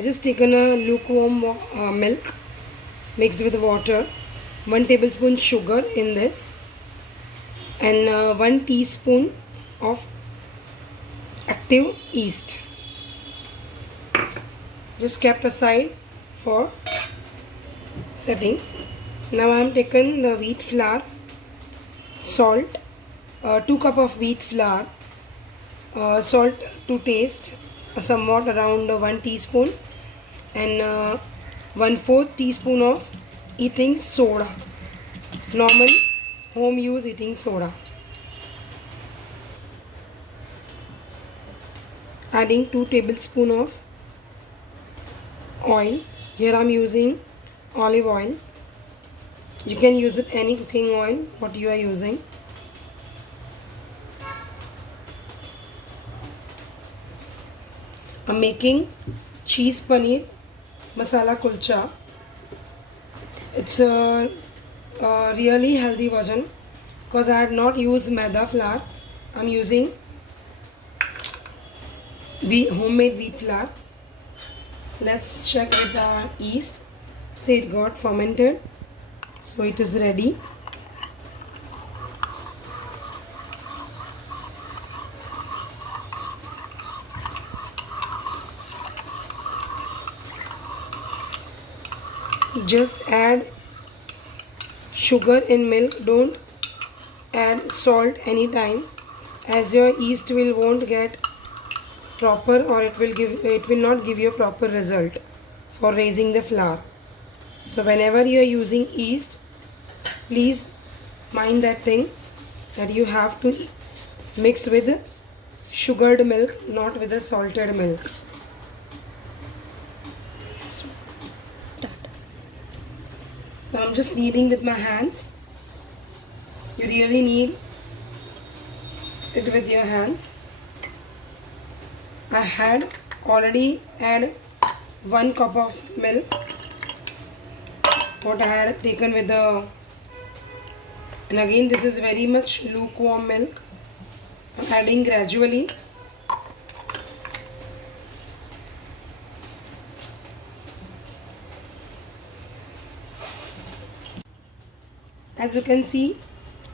I just taken a lukewarm milk mixed with water, 1 tablespoon sugar in this, and 1 teaspoon of active yeast. Just kept aside for setting. Now I am taken the wheat flour, salt, 2 cup of wheat flour, salt to taste, somewhat around 1 teaspoon, and 1/4 teaspoon of eating soda, normal home use eating soda. Adding 2 tablespoon of oil. Here I am using olive oil. You can use it any cooking oil what you are using. I'm making cheese paneer masala kulcha. It's a really healthy version because I had not used maida flour. I'm using homemade wheat flour. Let's check with our yeast. Say it got fermented, so it is ready. Just add sugar in milk. Don't add salt anytime, as your yeast won't get proper, or it will not give you a proper result for raising the flour. So whenever you are using yeast, please mind that thing, that you have to mix with sugared milk, not with the salted milk. Now I'm just kneading with my hands. You really knead it with your hands. I had already add 1 cup of milk, what I had taken with the, and again this is very much lukewarm milk. I'm adding gradually. As you can see,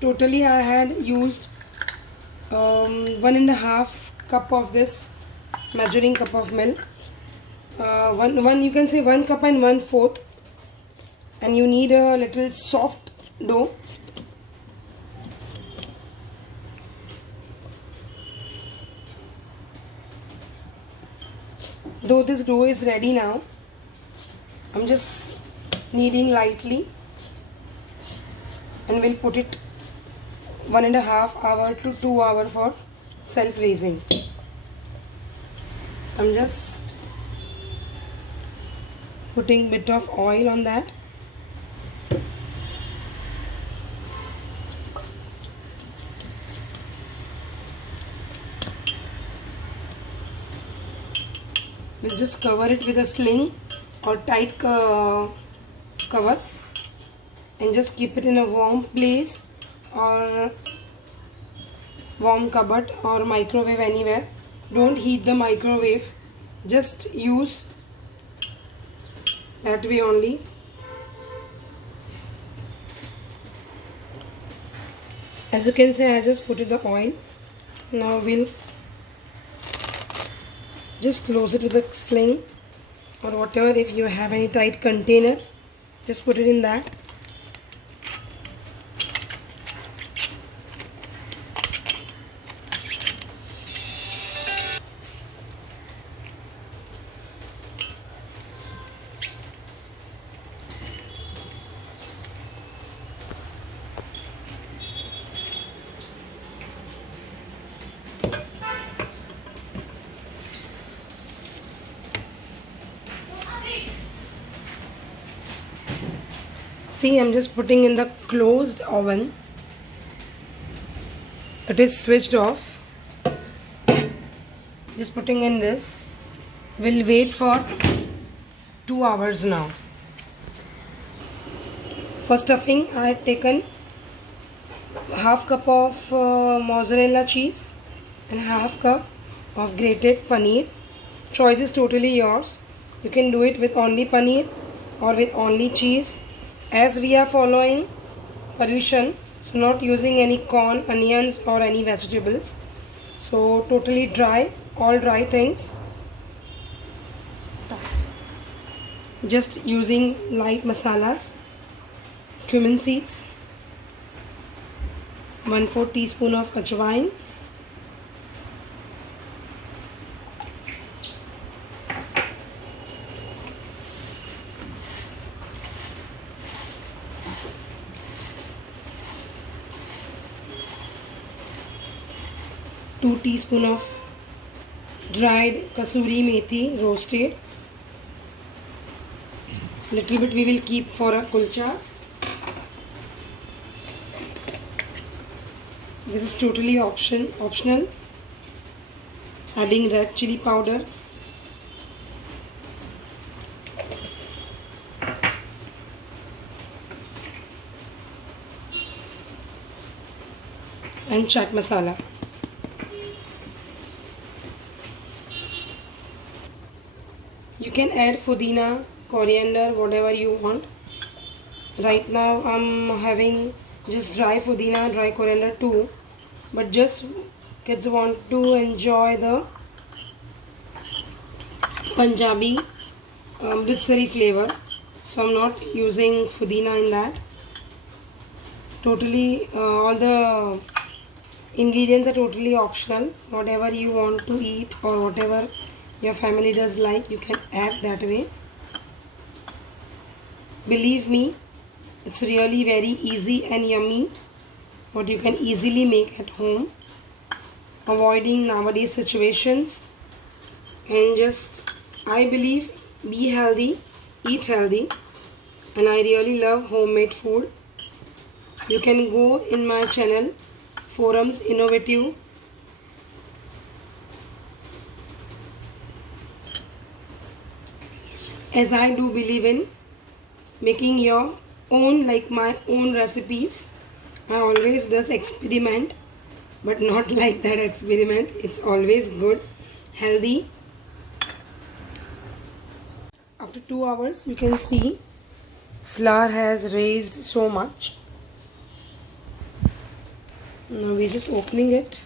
totally I had used 1.5 cup of this measuring cup of milk. One you can say 1 cup and 1/4, and you need a little soft dough. Though this dough is ready now, I'm just kneading lightly, and we'll put it 1.5 hour to 2 hour for self-raising. So I'm just putting bit of oil on that. We'll just cover it with a sling or tight cover, and just keep it in a warm place or warm cupboard or microwave, anywhere. Don't heat the microwave, just use that way only. As you can see, I just put it the oil. Now we'll just close it with a sling or whatever. If you have any tight container, just put it in that. See, I'm just putting in the closed oven. It is switched off. Just putting in this. We'll wait for 2 hours now. For stuffing, I have taken half cup of mozzarella cheese and half cup of grated paneer. Choice is totally yours. You can do it with only paneer or with only cheese. As we are following Paryushan, so not using any corn, onions or any vegetables. So totally dry, all dry things. Just using light masalas, cumin seeds, 1/4 teaspoon of ajwain, two teaspoon of dried kasuri methi roasted. Little bit we will keep for our kulchas. This is totally optional. Adding red chili powder, and chaat masala. You can add pudina, coriander, whatever you want. Right now I'm having just dry pudina, dry coriander too, but just kids want to enjoy the Punjabi Amritsari flavor, so I'm not using pudina in that. Totally all the ingredients are totally optional. Whatever you want to eat or whatever your family does like, you can add that way. Believe me, it's really very easy and yummy, what you can easily make at home, avoiding nowadays situations. And just, I believe, be healthy, eat healthy, and I really love homemade food. You can go in my channel Forums Innovative, as I do believe in making your own, like my own recipes. I always does experiment, but not like that experiment. It's always good, healthy. After 2 hours, you can see flour has raised so much. Now we're just opening it.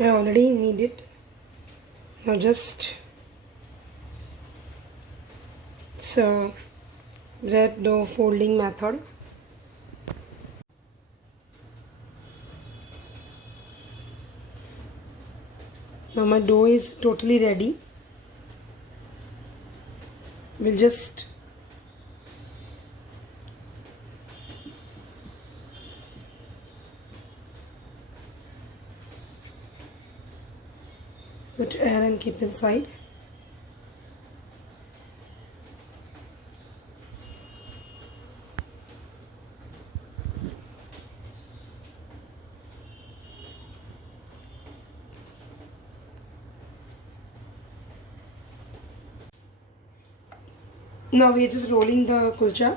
I already knead it. Now just so bread dough folding method. Now my dough is totally ready. We'll just put air and keep inside. Now we are just rolling the kulcha.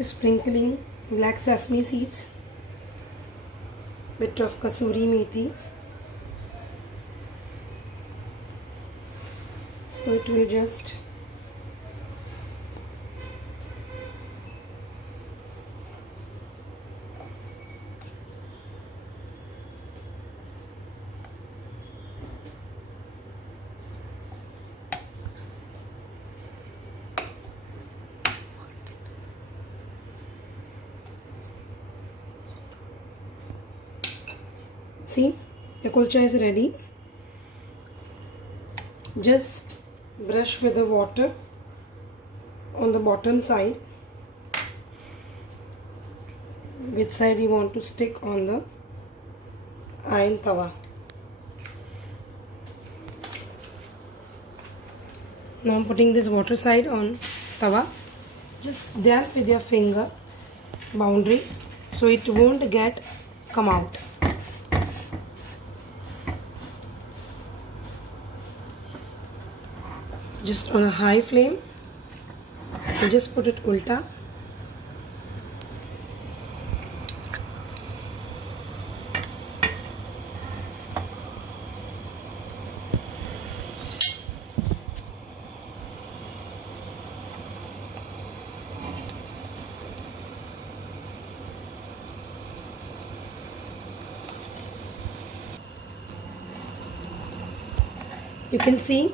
Sprinkling black sesame seeds, bit of kasuri methi, so it will just see, your kulcha is ready. Just brush with the water on the bottom side, which side you want to stick on the iron tawa. Now I'm putting this water side on tawa. Just dab with your finger boundary so it won't get come out. Just on a high flame, you just put it ulta. You can see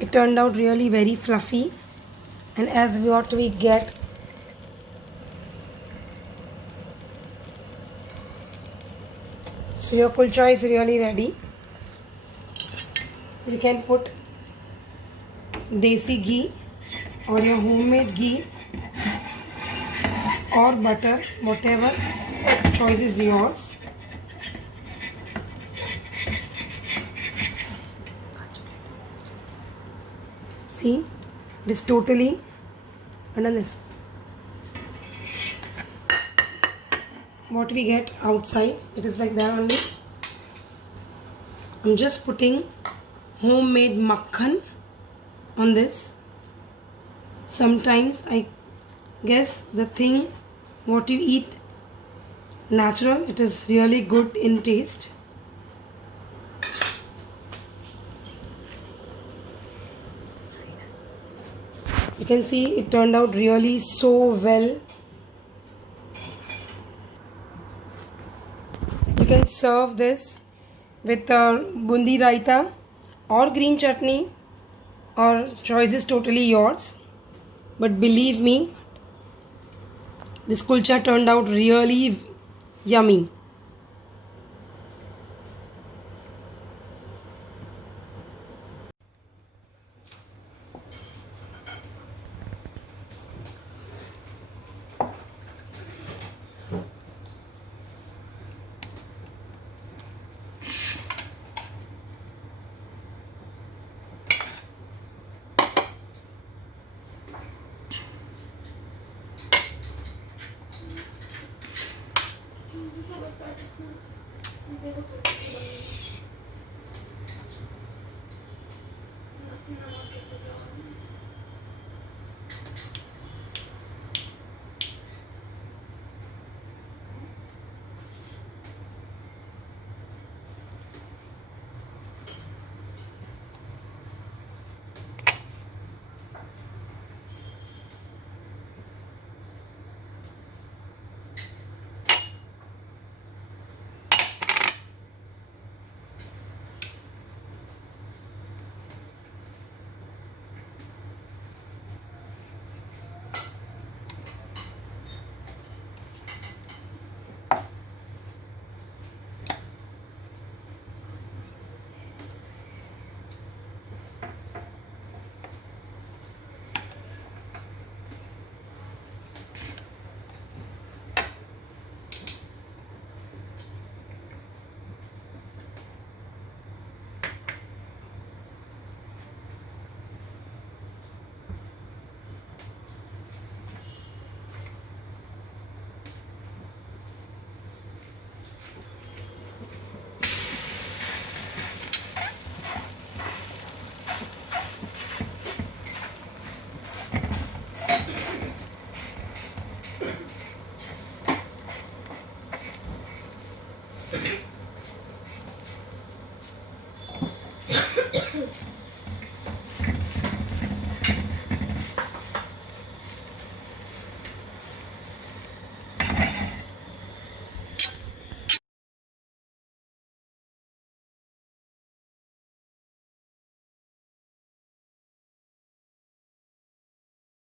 it turned out really very fluffy, and as what we get so your kulcha is really ready. You can put desi ghee or your homemade ghee or butter, whatever choice is yours. See, it is totally underneath. What we get outside, it is like that only. I'm just putting homemade makhan on this. Sometimes I guess the thing what you eat natural, it is really good in taste. You can see it turned out really so well. You can serve this with bundi raita or green chutney, or choice is totally yours. But believe me, this kulcha turned out really yummy.